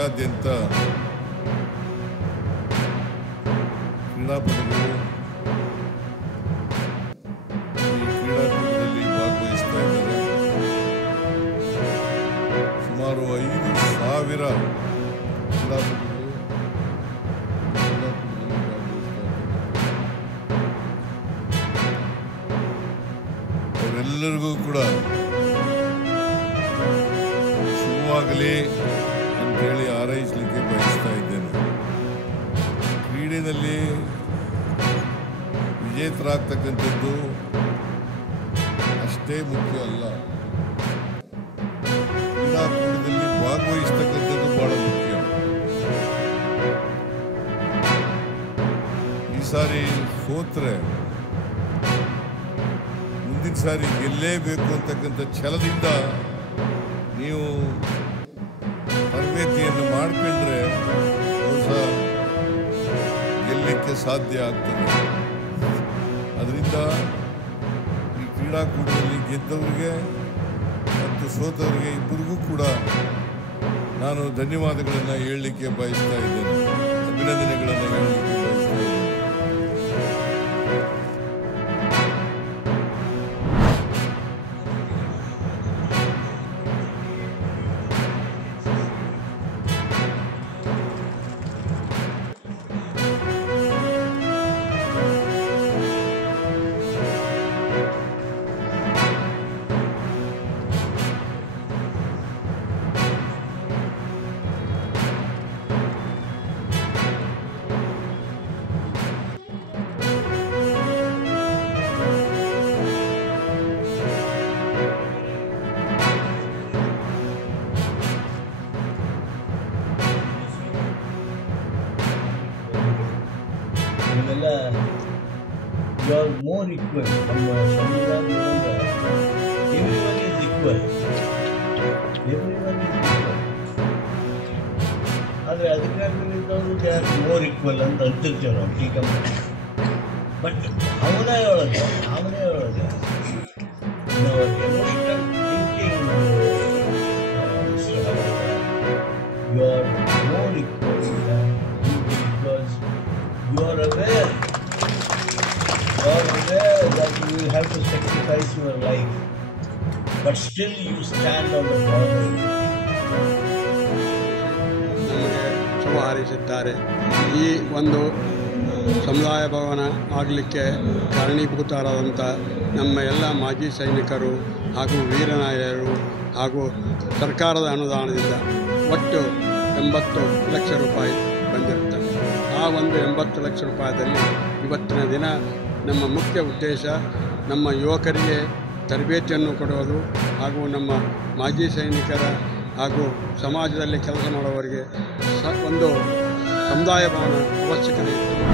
ದೇಶಾದ್ಯಂತ ಕ್ರೀಡಾಪಟುಗಳು ಈ ಕ್ರೀಡಾಕೂಟದಲ್ಲಿ ಭಾಗವಹಿಸ್ತಾ ಇದ್ದಾರೆ. ಸುಮಾರು 5,000 ಕ್ರೀಡಾಪಟುಗಳು ಅವರೆಲ್ಲರಿಗೂ ಕೂಡ ಶುಭವಾಗಲಿ ಅಂತೇಳಿ ಹಾರೈಸಲಿಕ್ಕೆ ಬಯಸ್ತಾ ಇದ್ದೇನೆ. ಕ್ರೀಡೆಯಲ್ಲಿ ವಿಜೇತರಾಗ್ತಕ್ಕಂಥದ್ದು ಅಷ್ಟೇ ಮುಖ್ಯ ಅಲ್ಲ, ಕ್ರೀಡಾಕೂಟದಲ್ಲಿ ಭಾಗವಹಿಸ್ತಕ್ಕಂಥದ್ದು ಬಹಳ ಮುಖ್ಯ. ಈ ಸಾರಿ ಸೋತ್ರೆ ಮುಂದಿನ ಸಾರಿ ಗೆಲ್ಲೇಬೇಕು ಅಂತಕ್ಕಂಥ ಛಲದಿಂದ ನೀವು ತರಬೇತಿಯನ್ನು ಮಾಡಿಕೊಂಡ್ರೆ ಬಹುಶಃ ಗೆಲ್ಲಲಿಕ್ಕೆ ಸಾಧ್ಯ ಆಗ್ತದೆ. ಅದರಿಂದ ಈ ಕ್ರೀಡಾಕೂಟದಲ್ಲಿ ಗೆದ್ದವರಿಗೆ ಮತ್ತು ಸೋತವರಿಗೆ ಇಬ್ಬರಿಗೂ ಕೂಡ ನಾನು ಧನ್ಯವಾದಗಳನ್ನು ಹೇಳಲಿಕ್ಕೆ ಬಯಸ್ತಾ ಇದ್ದೇನೆ, ಅಭಿನಂದನೆಗಳನ್ನು ಹೇಳಲಿಕ್ಕೆ ಬಯಸ್ತಾ ಇದ್ದೇನೆ. You are more equal. Everyone is equal. Everyone is equal. ಆದರೆ ಅಧಿಕಾರದಲ್ಲಿದ್ದವರು ದೇ ಆರ್ ಮೋರ್ ಈಕ್ವಲ್ ಅಂತ ಅಂತಿರ್ತೇವೆ ನಾವು ಟೀಕೆ ಮಾಡಿ. ಬಟ್ ಅವನೇ ಹೇಳೋದು emotional thinking you are more equal because you are aware. You are aware that you will have to sacrifice your life, but still you stand on the border. ನಮಗೆ ಶುಭ ಹಾರೈಸಿದ್ದಾರೆ. ಈ ಒಂದು ಸಮುದಾಯ ಭವನ ಆಗಲಿಕ್ಕೆ ಕಾರಣೀಭೂತರಾದಂಥ ನಮ್ಮ ಎಲ್ಲ ಮಾಜಿ ಸೈನಿಕರು ಹಾಗೂ ವೀರನಾಯಕರು ಹಾಗೂ ಸರ್ಕಾರದ ಅನುದಾನದಿಂದ ಒಟ್ಟು 80 ಲಕ್ಷ ರೂಪಾಯಿ ಬಂದಿರುತ್ತದೆ. ಆ ಒಂದು 80 ಲಕ್ಷ ರೂಪಾಯಿದಲ್ಲಿ ಇವತ್ತಿನ ದಿನ ನಮ್ಮ ಮುಖ್ಯ ಉದ್ದೇಶ ನಮ್ಮ ಯುವಕರಿಗೆ ತರಬೇತಿಯನ್ನು ಕೊಡುವುದು ಹಾಗೂ ನಮ್ಮ ಮಾಜಿ ಸೈನಿಕರ ಹಾಗೂ ಸಮಾಜದಲ್ಲಿ ಕೆಲಸ ಮಾಡುವವರಿಗೆ ಒಂದು ಸಮುದಾಯ ಭವನ ಅವಶ್ಯಕತೆ ಇತ್ತು.